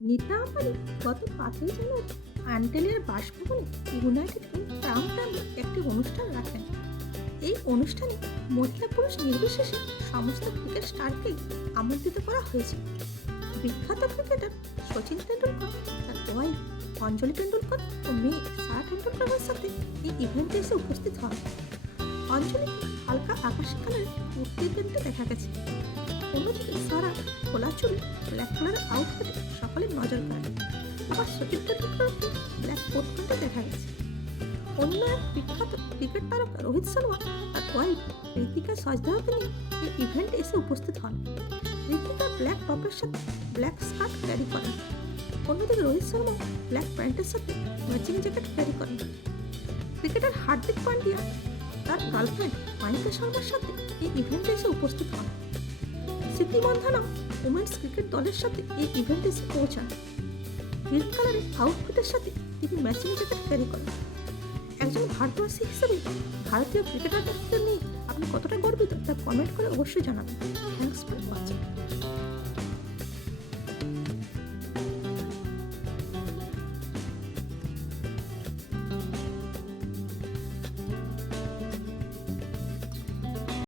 নীতা আম্বানি গত 5ই জানুয়ারি আন্টেলিয়ার বাসভবনে United Trump নামে একটি অনুষ্ঠান রাখেন। এই অনুষ্ঠানে মহিলা পুরুষ নির্বিশেষে সমস্ত ক্রিকেট স্টারকেই আমন্ত্রিত করা হয়েছে। বিখ্যাত ক্রিকেটার সচিন তেন্ডুলকর, তার ওয়াইফ অঞ্জলি তেন্ডুলকর ও মেয়ে সারা তেন্ডুলকরের সাথে এই ইভেন্টে এসে উপস্থিত হন। অঞ্জলি হালকা আকাশি কালারের কুর্তি প্যান্টে দেখা গেছে। অন্যদিকে সারা খোলা চুলে ব্ল্যাক কালারের আউটফিটে সকলের নজর কাড়ে। আবার সচিন তেন্ডুলকরকে ব্ল্যাক কোট প্যান্টে দেখা গেছে। অন্য এক বিখ্যাত ক্রিকেট তারকা রোহিত শর্মা তার ওয়াইফ ঋতিকা সজদাহকে নিয়ে এই ইভেন্টে এসে উপস্থিত হন। ঋতিকা ব্ল্যাক টপের সাথে ব্ল্যাক স্কার্ট ক্যারি করেন। অন্যদিকে রোহিত শর্মা ব্ল্যাক প্যান্টের সাথে ম্যাচিং জ্যাকেট ক্যারি করেন। ক্রিকেটার হার্দিক পান্ডিয়া তার গার্লফ্রেন্ড মানিকা শর্মার সাথে এই ইভেন্টে এসে উপস্থিত হন। স্মৃতি মন্ধানা উমেন্স ক্রিকেট দলের সাথে এই ইভেন্টে এসে পৌঁছান। রেড কালারের আউটফিটের সাথে তিনি ম্যাচিং জ্যাকেট ক্যারি করেন। একজন ভারতবাসী হিসেবে ভারতীয় ক্রিকেটারদের নিয়ে আপনি কতটা গর্বিত তা কমেন্ট করে অবশ্যই জানাবেন। Thanks for